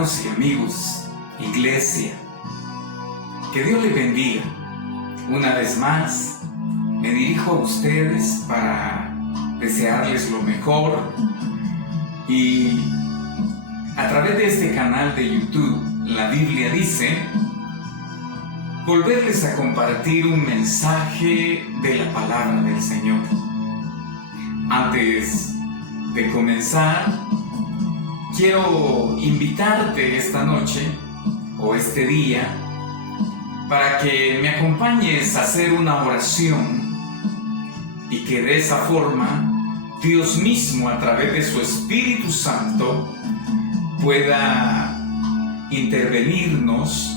Hermanos y amigos, iglesia, que Dios les bendiga. Una vez más, me dirijo a ustedes para desearles lo mejor y a través de este canal de YouTube, la Biblia dice, volverles a compartir un mensaje de la palabra del Señor. Antes de comenzar, quiero invitarte esta noche o este día para que me acompañes a hacer una oración y que de esa forma Dios mismo, a través de su Espíritu Santo, pueda intervenirnos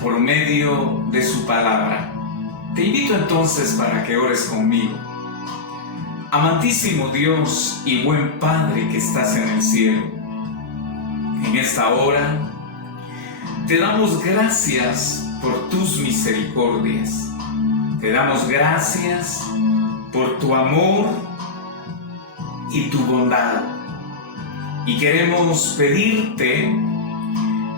por medio de su palabra. Te invito entonces para que ores conmigo. Amantísimo Dios y buen Padre que estás en el cielo, en esta hora te damos gracias por tus misericordias. Te damos gracias por tu amor y tu bondad. Y queremos pedirte en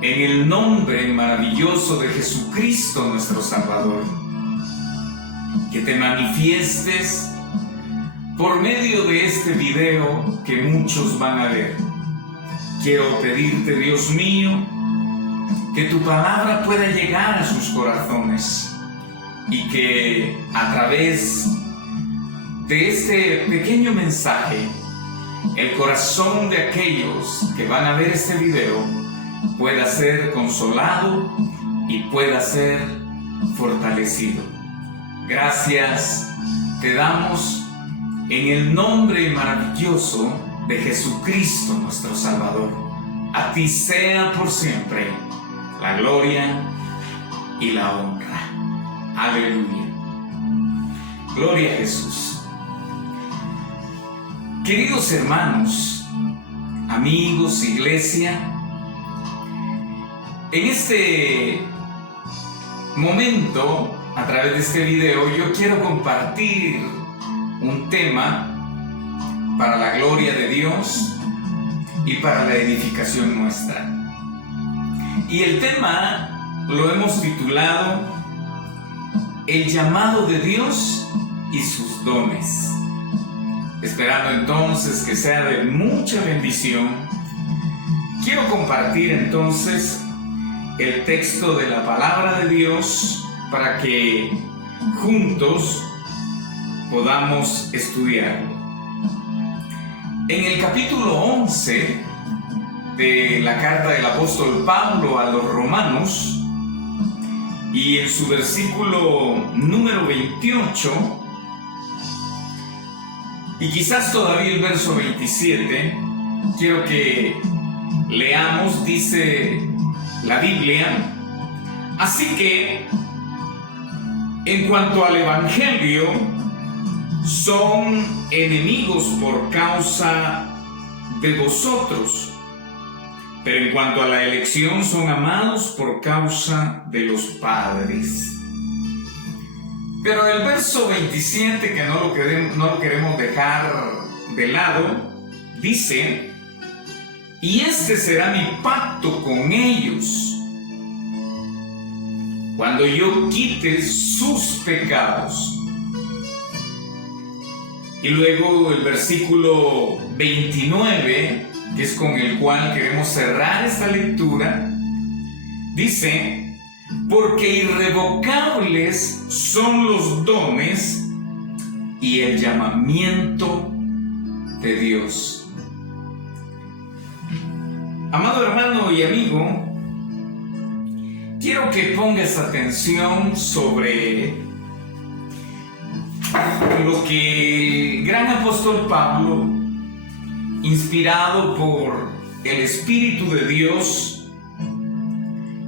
el nombre maravilloso de Jesucristo nuestro Salvador, que te manifiestes por medio de este video que muchos van a ver. Quiero pedirte, Dios mío, que tu palabra pueda llegar a sus corazones y que a través de este pequeño mensaje, el corazón de aquellos que van a ver este video pueda ser consolado y pueda ser fortalecido. Gracias te damos en el nombre maravilloso de Jesucristo nuestro Salvador. A ti sea por siempre la gloria y la honra. Aleluya. Gloria a Jesús. Queridos hermanos, amigos, iglesia, en este momento, a través de este video, yo quiero compartir un tema para la gloria de Dios y para la edificación nuestra. Y el tema lo hemos titulado El llamado de Dios y sus dones. Esperando entonces que sea de mucha bendición, quiero compartir entonces el texto de la palabra de Dios para que juntos podamos estudiarlo. En el capítulo 11 de la carta del apóstol Pablo a los romanos y en su versículo número 28 y quizás todavía el verso 27, quiero que leamos, dice la Biblia: así que en cuanto al evangelio, son enemigos por causa de vosotros, pero en cuanto a la elección, son amados por causa de los padres. Pero el verso 27, que no lo queremos dejar de lado, dice: y este será mi pacto con ellos, cuando yo quite sus pecados. Y luego el versículo 29, que es con el cual queremos cerrar esta lectura, dice: porque irrevocables son los dones y el llamamiento de Dios. Amado hermano y amigo, quiero que pongas atención sobre lo que el gran apóstol Pablo, inspirado por el Espíritu de Dios,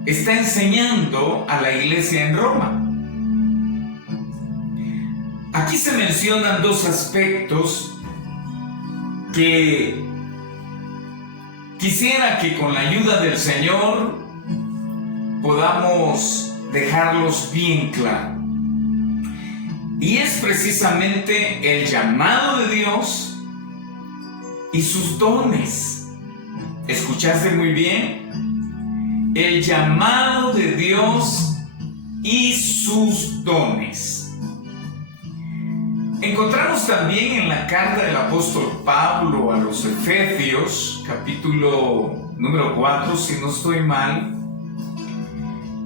está enseñando a la iglesia en Roma. Aquí se mencionan dos aspectos que quisiera que con la ayuda del Señor podamos dejarlos bien claros. Y es precisamente el llamado de Dios y sus dones. ¿Escuchaste muy bien? el llamado de Dios y sus dones. Encontramos también en la carta del apóstol Pablo a los Efesios, capítulo número 4, si no estoy mal,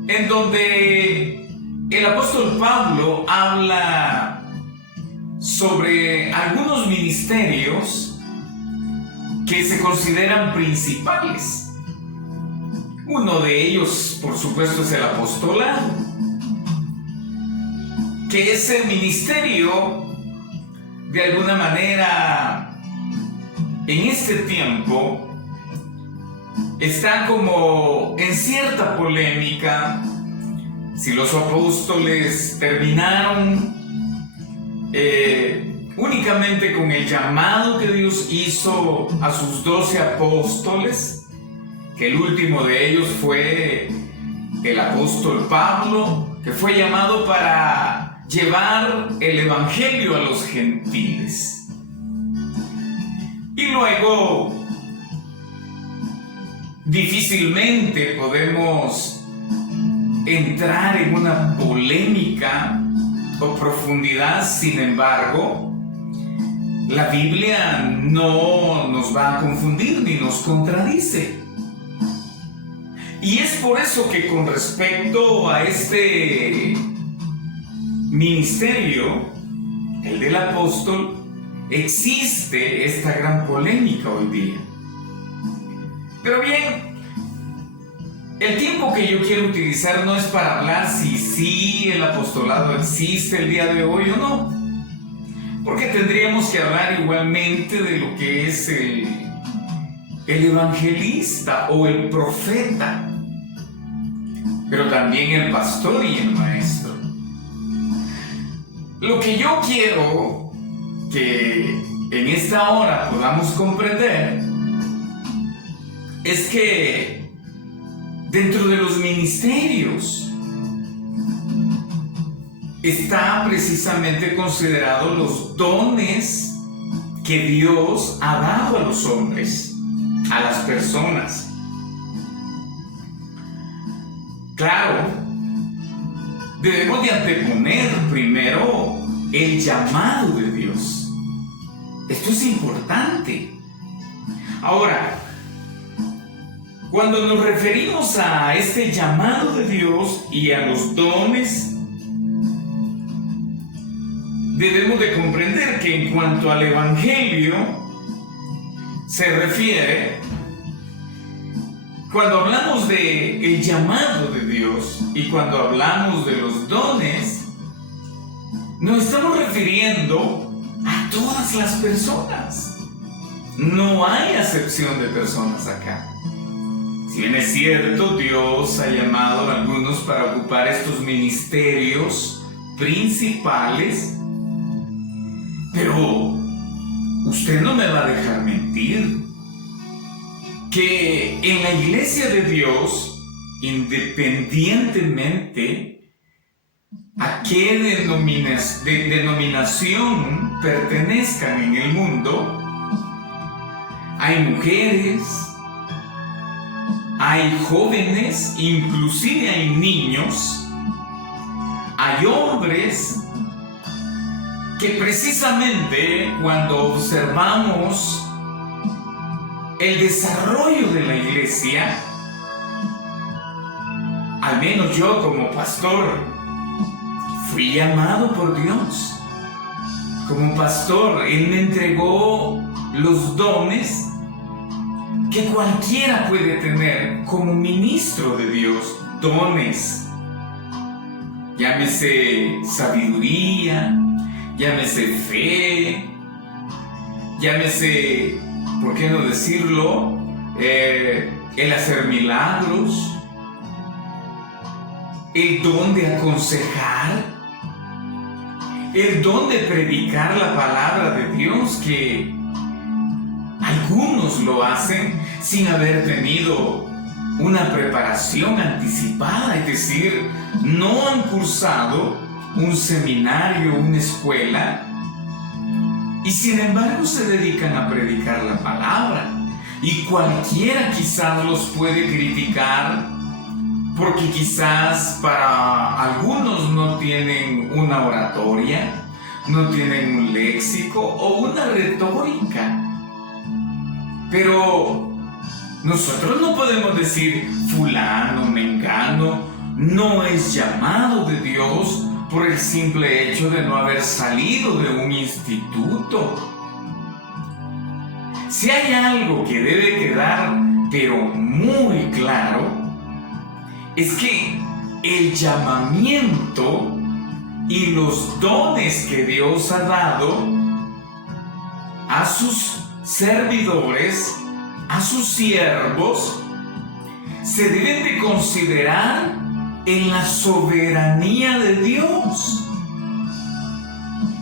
en donde el apóstol Pablo habla sobre algunos ministerios que se consideran principales. Uno de ellos, por supuesto, es el apostolado, que ese ministerio, de alguna manera, en este tiempo, está como en cierta polémica. Si los apóstoles terminaron únicamente con el llamado que Dios hizo a sus 12 apóstoles, que el último de ellos fue el apóstol Pablo, que fue llamado para llevar el evangelio a los gentiles. Y luego, difícilmente podemos entrar en una polémica o profundidad. Sin embargo, la Biblia no nos va a confundir ni nos contradice. Y es por eso que con respecto a este ministerio, el del apóstol, existe esta gran polémica hoy día. Pero bien, el tiempo que yo quiero utilizar no es para hablar si sí el apostolado existe el día de hoy o no, porque tendríamos que hablar igualmente de lo que es el evangelista o el profeta, pero también el pastor y el maestro. Lo que yo quiero que en esta hora podamos comprender es que dentro de los ministerios está precisamente considerado los dones que Dios ha dado a los hombres, a las personas. Claro, debemos de anteponer primero el llamado de Dios. Esto es importante. Ahora, cuando nos referimos a este llamado de Dios y a los dones, debemos de comprender que en cuanto al evangelio se refiere, cuando hablamos de el llamado de Dios y cuando hablamos de los dones, nos estamos refiriendo a todas las personas. No hay acepción de personas acá. Si bien es cierto, Dios ha llamado a algunos para ocupar estos ministerios principales, pero usted no me va a dejar mentir que en la iglesia de Dios, independientemente a qué denominación pertenezcan en el mundo, hay mujeres, hay jóvenes, inclusive hay niños, hay hombres que precisamente cuando observamos el desarrollo de la iglesia, al menos yo como pastor, fui llamado por Dios. Como pastor, Él me entregó los dones que cualquiera puede tener como ministro de Dios. Dones, llámese sabiduría, llámese fe, llámese, ¿por qué no decirlo?, el hacer milagros, el don de aconsejar, el don de predicar la palabra de Dios, que algunos lo hacen sin haber tenido una preparación anticipada, es decir, no han cursado un seminario, una escuela, y sin embargo se dedican a predicar la palabra. Y cualquiera quizás los puede criticar porque quizás para algunos no tienen una oratoria, no tienen un léxico o una retórica. Pero nosotros no podemos decir fulano, mengano, no es llamado de Dios por el simple hecho de no haber salido de un instituto. Si hay algo que debe quedar, pero muy claro, es que el llamamiento y los dones que Dios ha dado a sus servidores, a sus siervos, se deben de considerar en la soberanía de Dios.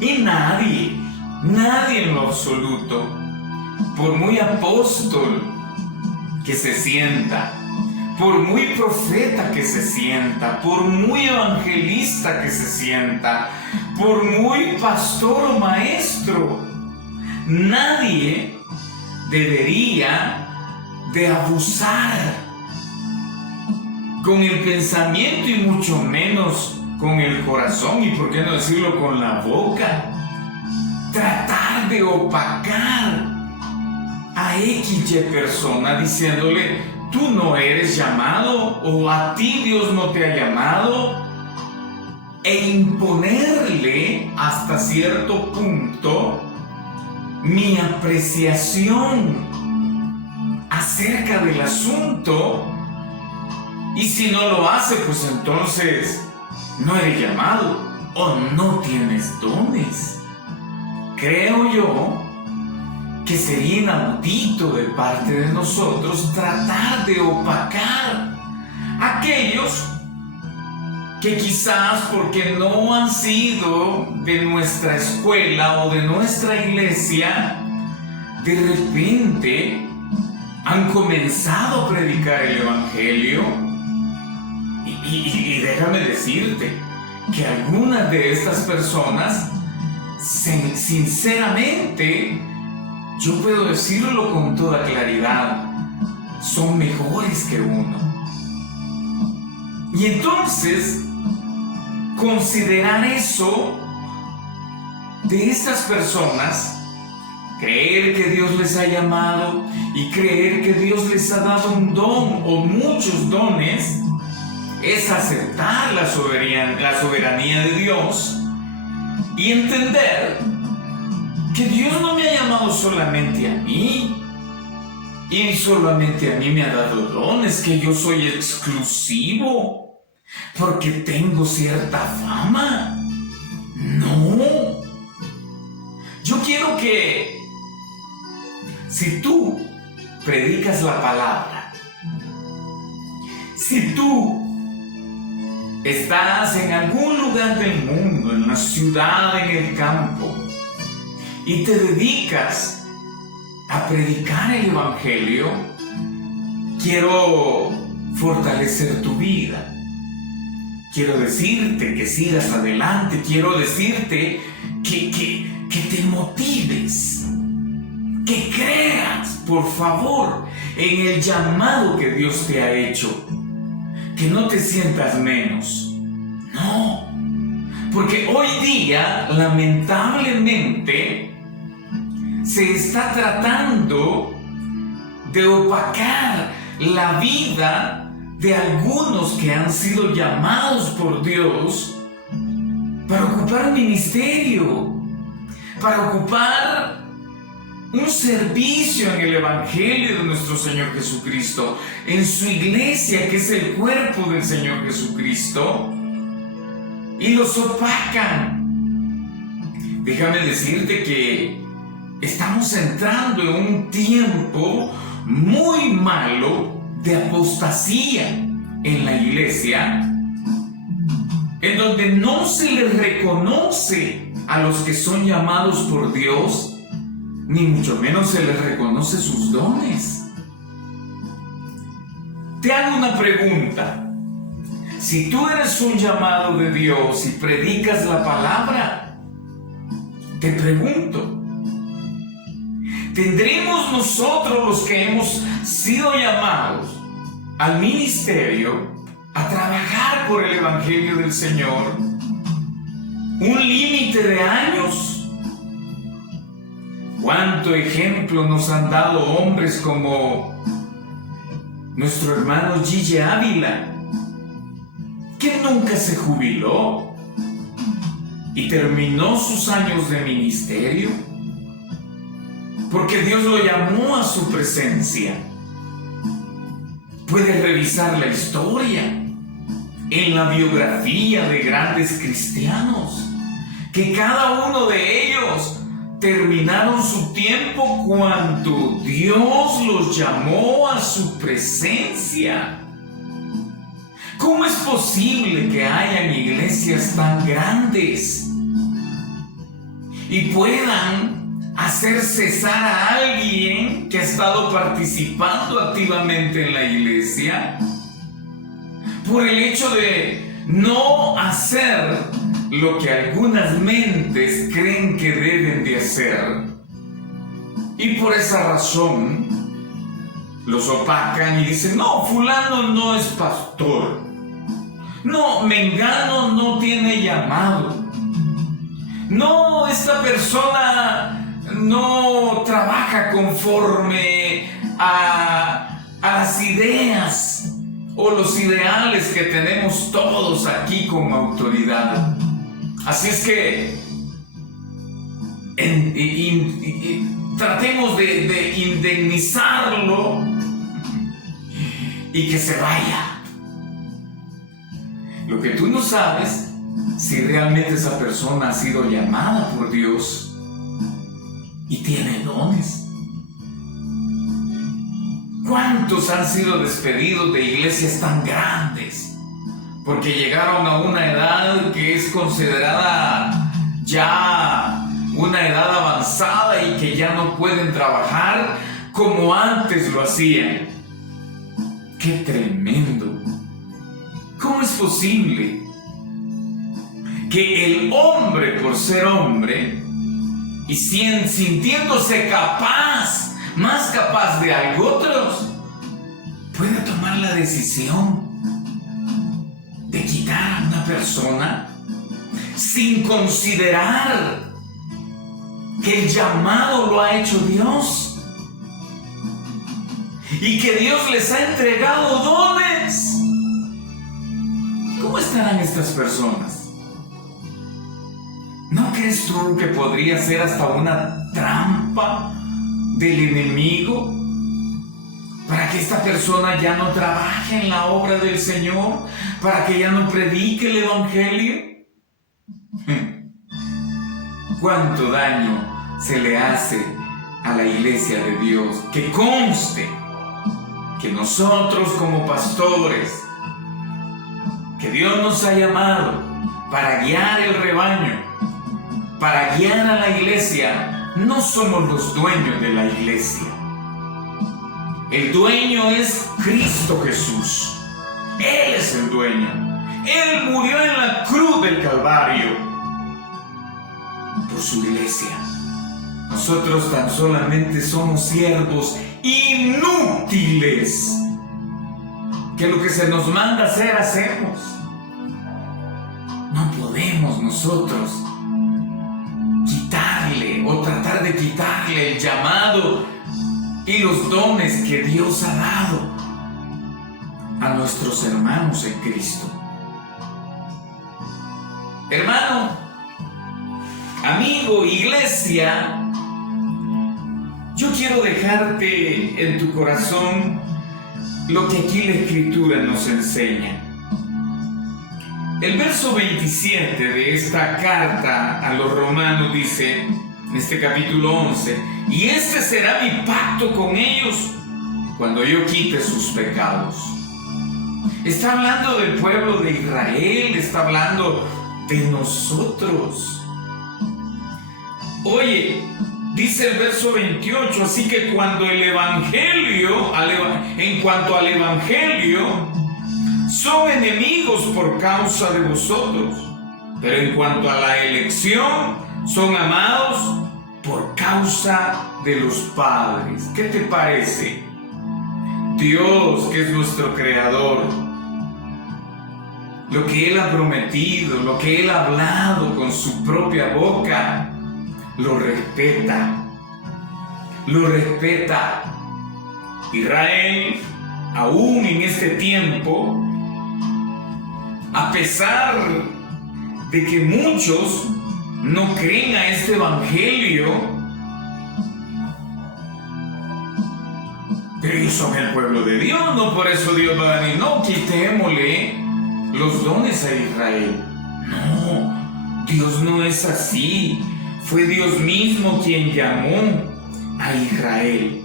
Y nadie en lo absoluto, por muy apóstol que se sienta, por muy profeta que se sienta, por muy evangelista que se sienta, por muy pastor o maestro, nadie debería de abusar con el pensamiento y mucho menos con el corazón, y por qué no decirlo con la boca, tratar de opacar a XY persona diciéndole: tú no eres llamado, o a ti Dios no te ha llamado, e imponerle hasta cierto punto mi apreciación acerca del asunto. Y si no lo hace, pues entonces no eres llamado o no tienes dones. Creo yo que sería inaudito de parte de nosotros tratar de opacar a aquellos que quizás porque no han sido de nuestra escuela o de nuestra iglesia, de repente han comenzado a predicar el evangelio. Y déjame decirte que algunas de estas personas, sinceramente, yo puedo decirlo con toda claridad, son mejores que uno. Y entonces, considerar eso de estas personas, creer que Dios les ha llamado y creer que Dios les ha dado un don o muchos dones, es aceptar la soberanía de Dios y entender que Dios no me ha llamado solamente a mí, y solamente a mí me ha dado dones, que yo soy exclusivo porque tengo cierta fama. No. Yo quiero que si tú predicas la palabra, si tú estás en algún lugar del mundo, en la ciudad, en el campo, y te dedicas a predicar el evangelio, quiero fortalecer tu vida. Quiero decirte que sigas adelante. Quiero decirte que te motives, que creas, por favor, en el llamado que Dios te ha hecho. Que no te sientas menos. No. Porque hoy día, lamentablemente, se está tratando de opacar la vida de algunos que han sido llamados por Dios para ocupar un ministerio, para ocupar un servicio en el Evangelio de nuestro Señor Jesucristo, en su iglesia, que es el cuerpo del Señor Jesucristo, y los opacan. Déjame decirte que estamos entrando en un tiempo muy malo de apostasía en la iglesia, en donde no se les reconoce a los que son llamados por Dios, ni mucho menos se les reconoce sus dones. Te hago una pregunta. Si tú eres un llamado de Dios y predicas la palabra, te pregunto, ¿tendremos nosotros, los que hemos sido llamados al ministerio, a trabajar por el Evangelio del Señor. Un límite de años. ¿Cuánto ejemplo nos han dado hombres como nuestro hermano Gille Ávila, que nunca se jubiló y terminó sus años de ministerio porque Dios lo llamó a su presencia? Puedes revisar la historia en la biografía de grandes cristianos, que cada uno de ellos terminaron su tiempo cuando Dios los llamó a su presencia. ¿Cómo es posible que hayan iglesias tan grandes y puedan hacer cesar a alguien que ha estado participando activamente en la iglesia por el hecho de no hacer lo que algunas mentes creen que deben de hacer? Y por esa razón los opacan y dicen: no, fulano no es pastor, no, mengano no tiene llamado, no, esta persona no trabaja conforme a las ideas o los ideales que tenemos todos aquí como autoridad. Así es que tratemos de indemnizarlo y que se vaya. Lo que tú no sabes, si realmente esa persona ha sido llamada por Dios y tiene dones. ¿Cuántos han sido despedidos de iglesias tan grandes porque llegaron a una edad que es considerada ya una edad avanzada y que ya no pueden trabajar como antes lo hacían? ¡Qué tremendo! ¿Cómo es posible que el hombre, por ser hombre y sintiéndose capaz, más capaz de algo otros, pueda tomar la decisión de quitar a una persona sin considerar que el llamado lo ha hecho Dios y que Dios les ha entregado dones? ¿Cómo estarán estas personas? ¿No crees tú que podría ser hasta una trampa del enemigo para que esta persona ya no trabaje en la obra del Señor, para que ya no predique el Evangelio? ¿Cuánto daño se le hace a la iglesia de Dios? Que conste que nosotros como pastores, que Dios nos ha llamado para guiar el rebaño, para guiar a la iglesia, no somos los dueños de la iglesia. El dueño es Cristo Jesús. Él es el dueño. Él murió en la cruz del Calvario por su iglesia. Nosotros tan solamente somos siervos inútiles, que lo que se nos manda hacer, hacemos. No podemos nosotros quitarle o tratar de quitarle el llamado y los dones que Dios ha dado a nuestros hermanos en Cristo. Hermano, amigo, iglesia, yo quiero dejarte en tu corazón lo que aquí la Escritura nos enseña. El verso 27 de esta carta a los romanos dice, en este capítulo 11, y este será mi pacto con ellos cuando yo quite sus pecados. Está hablando del pueblo de Israel, está hablando de nosotros. Oye, dice el verso 28, así que cuando el Evangelio, en cuanto al Evangelio, son enemigos por causa de vosotros, pero en cuanto a la elección, son amados por causa de los padres. ¿Qué te parece? Dios, que es nuestro Creador, lo que Él ha prometido, lo que Él ha hablado con su propia boca, lo respeta. Lo respeta. Israel, aún en este tiempo, a pesar de que muchos no creen a este evangelio, pero ellos son el pueblo de Dios, no por eso Dios va a decir, no, quitémosle los dones a Israel. No, Dios no es así. Fue Dios mismo quien llamó a Israel.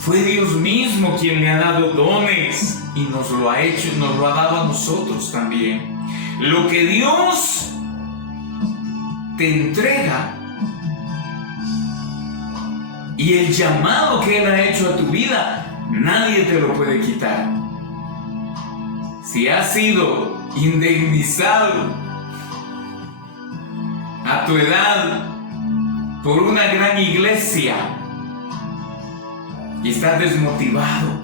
Fue Dios mismo quien le ha dado dones y nos lo ha hecho, nos lo ha dado a nosotros también. Lo que Dios te entrega y el llamado que Él ha hecho a tu vida, nadie te lo puede quitar. Si has sido indemnizado a tu edad por una gran iglesia y estás desmotivado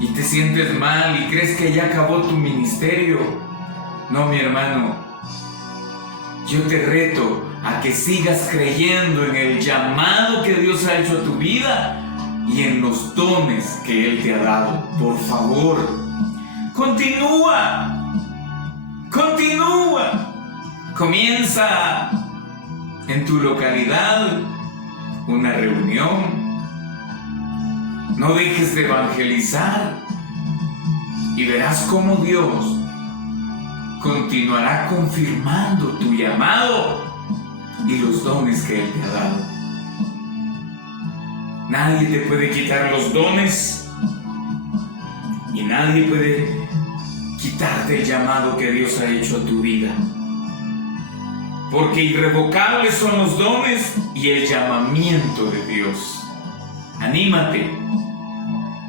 y te sientes mal y crees que ya acabó tu ministerio, no, mi hermano, yo te reto a que sigas creyendo en el llamado que Dios ha hecho a tu vida y en los dones que Él te ha dado. Por favor, continúa. Comienza en tu localidad una reunión. No dejes de evangelizar y verás cómo Dios continuará confirmando tu llamado y los dones que Él te ha dado. Nadie te puede quitar los dones y nadie puede quitarte el llamado que Dios ha hecho a tu vida. Porque irrevocables son los dones y el llamamiento de Dios. Anímate.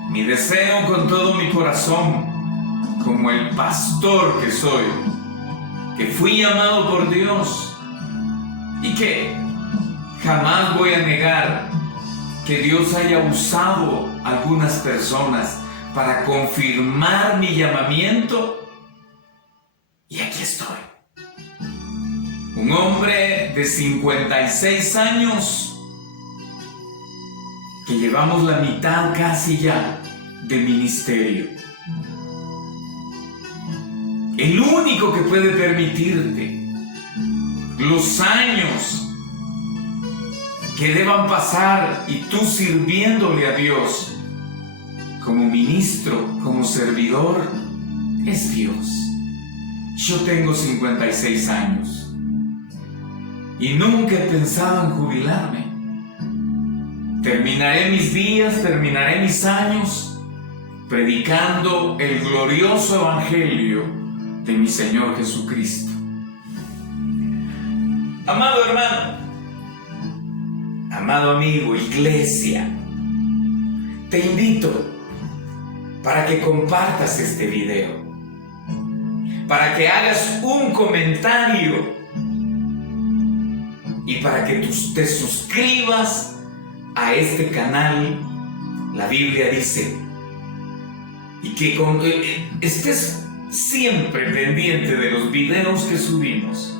Mi deseo con todo mi corazón, como el pastor que soy, que fui llamado por Dios y que jamás voy a negar que Dios haya usado a algunas personas para confirmar mi llamamiento, y aquí estoy. Un hombre de 56 años que llevamos la mitad casi ya de ministerio. El único que puede permitirte los años que deban pasar y tú sirviéndole a Dios como ministro, como servidor, es Dios. Yo tengo 56 años y nunca he pensado en jubilarme. Terminaré mis días, terminaré mis años predicando el glorioso evangelio de mi Señor Jesucristo. Amado hermano, amado amigo, iglesia, te invito para que compartas este video, para que hagas un comentario y para que te suscribas a este canal. La Biblia dice, y que estés siempre pendiente de los videos que subimos,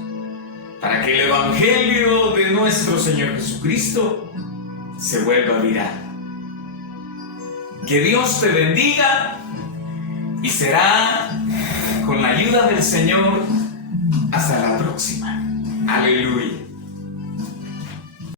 para que el evangelio de nuestro Señor Jesucristo se vuelva viral. Que Dios te bendiga y será con la ayuda del Señor hasta la próxima. Aleluya.